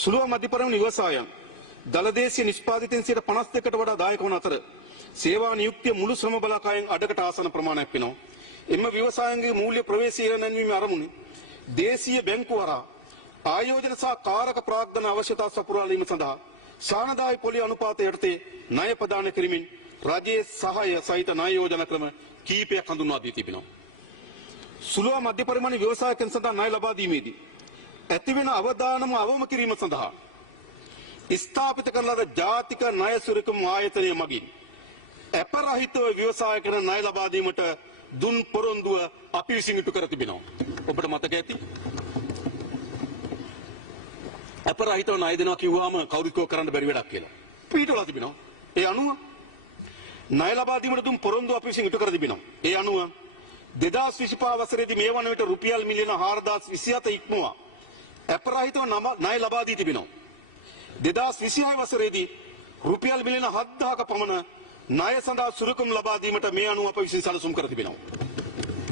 සුළුව මධ්‍යපරිමාණ ව්‍යවසායන් දලදේශීය නිෂ්පාදිතයන් 52කට වඩා දායක වන අතර සේවා නියුක්තිය මුළු ශ්‍රම බලාකායෙන් අඩකට ආසන ප්‍රමාණයක් වෙනවා. එම ව්‍යවසායන්ගේ මූල්‍ය ප්‍රවේශීය නැන්වීමේ අරමුණ දේශීය බැංකු හරහා ආයෝජන සහ කාරක ප්‍රාග්ධන අවශ්‍යතා සපුරාලීම සඳහා සානදායි පොලි අනුපාතය යටතේ ණය ප්‍රදාන කිරීමෙන් රජයේ සහාය සහිත ණය යෝජනා ක්‍රම කීපයක් හඳුන්වා දී තිබෙනවා. සුළුව මධ්‍ය පරිමාණ ව්‍යවසායකයන් සඳහා ණය ලබා දීමේදී ඇතිවෙන අවදානම අවම කිරීම සඳහා ස්ථාපිත කරන ලද ජාතික ණය සුරකම් ආයතනය මගින් අපරහිතව ව්‍යවසායකයන් ණය ලබා දීමට දුන් පොරොන්දුව අපි විසින් ඉටු කර තිබෙනවා. ඔබට මතක ඇති අපරහිතව ණය දෙනවා කිව්වම කවුරුත් කෝ කරන්න බැරි වැඩක් කියලා. පිටවලා තිබෙනවා. ඒ අනුව ණය ලබා දීමට දුන් පොරොන්දුව අපි විසින් ඉටු කර තිබෙනවා. ඒ අනුව 2025 වසරේදී මේ වන විට රුපියල් මිලියන 4027 ඉක්මවා අපරහිතව ණය ලබා දී තිබෙනවා. 2026 වසරේදී රුපියල් මිලියන 7000ක පමණ ණය සඳහා සුරුකම් ලබා දීමට මේ අනුව අප විසින් සැලසුම් කර තිබෙනවා.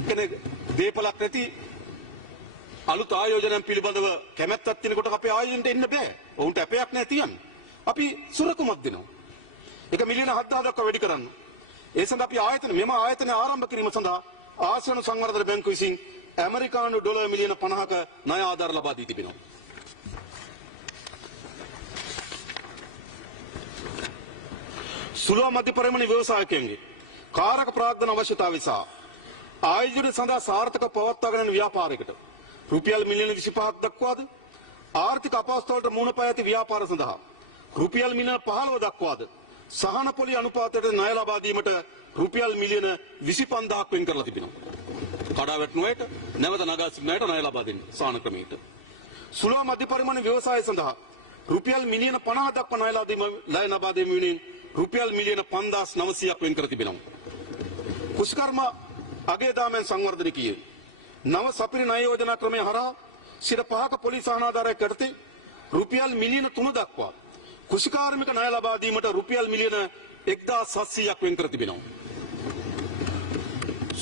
කෙනෙක් දීපලක් නැති අලුත් ආයෝජනයන් පිළිබඳව කැමැත්තක් තියෙනකොට අපේ ආයෝජනට එන්න බෑ. ඔවුන්ට අපයක් නැහැ තියන්නේ. අපි සුරුකමක් දෙනවා. ඒක මිලියන 7000 දක්වා වැඩි කරන්න. ඒ සඳහා අපි මෙම ආයතන ආරම්භ කිරීම සඳහා ආසියානු සංවර්ධන බැංකුව විසින් ඇමරිකානු ඩොලර් මිලියන 50ක ණය ආධාර ලබා දී තිබෙනවා. සුළුව මධ්‍ය පරිමාණ ව්‍යවසායකයන්ගේ කාරක ප්‍රාග්ධන අවශ්‍යතාව නිසා ආයෝජනය සඳහා සාර්ථක පවත්වාගෙන යන ව්‍යාපාරයකට රුපියල් මිලියන 25ක් දක්වාද ආර්ථික අපහසුතාවලට මුහුණ පා ඇති ව්‍යාපාර සඳහා රුපියල් මිලියන 15 දක්වාද සහන පොලි අනුපාතයට ණය ලබා දීමට රුපියල් මිලියන 25000ක් වෙන් කරලා තිබෙනවා. කඩා වැටුණුවට නැවත නගා සිටිනාට ණය ලබා දෙන්න සහන ක්‍රමයට. සුළුව මධ්‍ය පරිමාණ ව්‍යවසාය සඳහා රුපියල් මිලියන 50 දක්වා ණය ලබා දීම වෙනුවෙන් රුපියල් මිලියන 5900ක් වෙන් කර තිබෙනවා. කුෂ්කර්ම අගේ දාමෙන් සංවර්ධන කීයේ නව සපිරි ණය යෝජනා ක්‍රමය හරහා 5ක පොලිස් සහනාධාරයක් යටතේ රුපියල් මිලියන 3 දක්වා කුෂිකාර්මික ණය ලබා දීමට රුපියල් මිලියන 1700ක් වෙන් කර තිබෙනවා.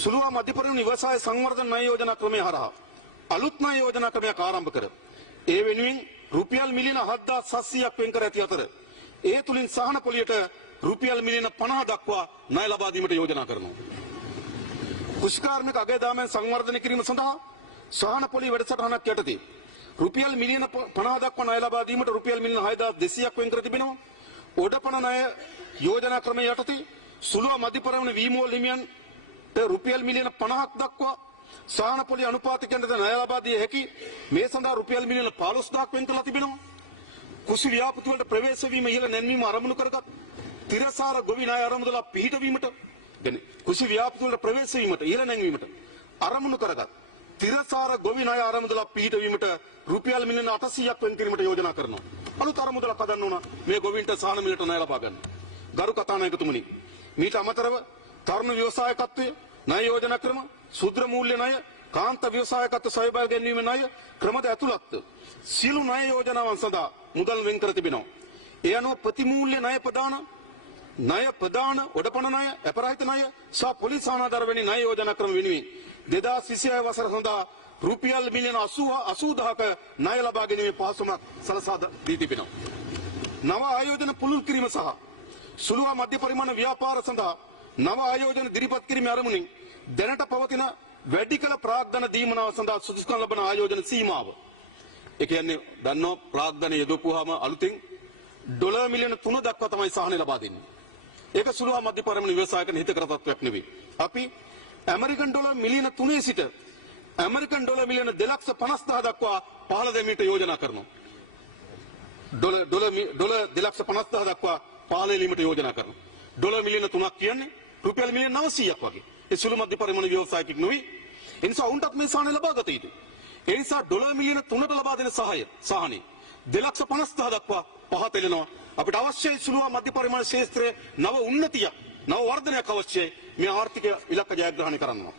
සුළුව මධ්‍ය පරිමාණ ව්‍යවසාය සංවර්ධන ණය යෝජනා ක්‍රමය හරහා අලුත් ණය යෝජනා ක්‍රමයක් ආරම්භ කර ඒ වෙනුවෙන් රුපියල් මිලියන 7700ක් වෙන් කර ඇති අතර ඒ තුලින් සහන පොලියට රුපියල් මිලියන 50 දක්වා ණය ලබා දීමට යෝජනා කරනවා. කුෂිකාර්මික අගය දාමෙන් සංවර්ධනය කිරීම සඳහා සහන පොලි වැඩසටහනක් යටතේ රුපියල් මිලියන 50 දක්වා ණය ලබා දීමට රුපියල් මිලියන 6200ක් වෙන් කර තිබෙනවා. ඔඩපණ ණය යෝජනා ක්‍රමය යටතේ සුළුව මධ්‍ය පරිමාණ වීමෝල් හිමියන්ට රුපියල් මිලියන 50ක් දක්වා සහන පොලි අනුපාතිකයන්ට ණය ලබා දිය හැකි මේ සඳහා රුපියල් මිලියන 15000ක් වෙන් කරලා තිබෙනවා. කුසි ව්‍යාපෘති වලට ප්‍රවේශ වීම ඉහළ නැන්වීම ආරම්භ කරගත් තිරසාර ගොවි ණය ආරම්භදලා පිහිටවීමට කියන්නේ කුසි ව්‍යාපෘති වලට ප්‍රවේශ වීමට ඉහළ නැන්වීමට ආරම්භ කරගත් තිරසාර ගොවි ණය ආරම්භදලා පිහිටවීමට රුපියල් මිලියන 800ක් වෙන් කිරීමට යෝජනා කරනවා. අලුත් ආරම්භදලා හදන්න ඕන මේ ගොවීන්ට සාහන මිලට ණය ලබා ගන්න. ගරු කතානායකතුමනි, මීට අමතරව තරුණ ව්‍යවසායකත්වයේ ණය යෝජනා ක්‍රම, සුද්‍ර මූල්‍ය ණය, කාන්ත ව්‍යවසායකත්ව සහභාගී ගැනීම ණය ක්‍රමද ඇතුළත් සියලු ණය යෝජනාවන් සඳහා මුදල් වෙන් කර තිබෙනවා. ඒ අනුව ප්‍රතිමූල්‍ය ණය ප්‍රදාන, ඔඩපණ ණය, අපරාහිත ණය සහ පොලිස් සහනාධාර වැනි ණය යෝජනා ක්‍රම වෙනුවෙන් 2026 වසර සඳහා රුපියල් මිලියන 80000ක ණය ලබා ගැනීමේ පහසුමක් සලසා දී තිබෙනවා. නව ආයෝජන පුළුල් කිරීම සහ සුළුව මධ්‍ය පරිමාණ ව්‍යාපාර සඳහා නව ආයෝජන ඉදිරිපත් කිරීමේ අරමුණින් දැනට පවතින වැඩි කළ ප්‍රාග්ධන දීමනාව සඳහා සුදුසුකම් ලබන ආයෝජන සීමාව. ඒ කියන්නේ දන්නෝ ප්‍රාග්ධන යොදපුවාම අලුතෙන් ඩොලර් මිලියන 3 දක්වා තමයි සහනය ලබා දෙන්නේ. ඒක සුළුව මධ්‍ය පරිමාණ ව්‍යවසායකයන් හිතකර තත්ත්වයක් නෙවෙයි. අපි ඇමරිකන් ඩොලර් මිලියන 3 සිට ඇමරිකන් ඩොලර් මිලියන 250000 දක්වා පහළ දැමීමට යෝජනා කරනවා. ඩොලර් 250000 දක්වා පහළ දැමීමට යෝජනා කරනවා. ඩොලර් මිලියන 3ක් කියන්නේ රුපියල් මිලියන 900ක් වගේ. ඒ සුළු මධ්‍ය පරිමාණ ව්‍යවසායකෙක් නෙවෙයි. ඒ නිසා උන්ටත් මේ සහනය ලබා ගත යුතුයි. ඒ නිසා ඩොලර් මිලියන 3ට ලබා දෙන සහනේ 250000 දක්වා පහත එළනවා. අපිට අවශ්‍යයි සුළුව මධ්‍ය පරිමාණ ක්ෂේත්‍රයේ නව උන්නතියක්, නව වර්ධනයක් අවශ්‍යයි මේ ආර්ථික ඉලක්ක ජයග්‍රහණය කරනවා.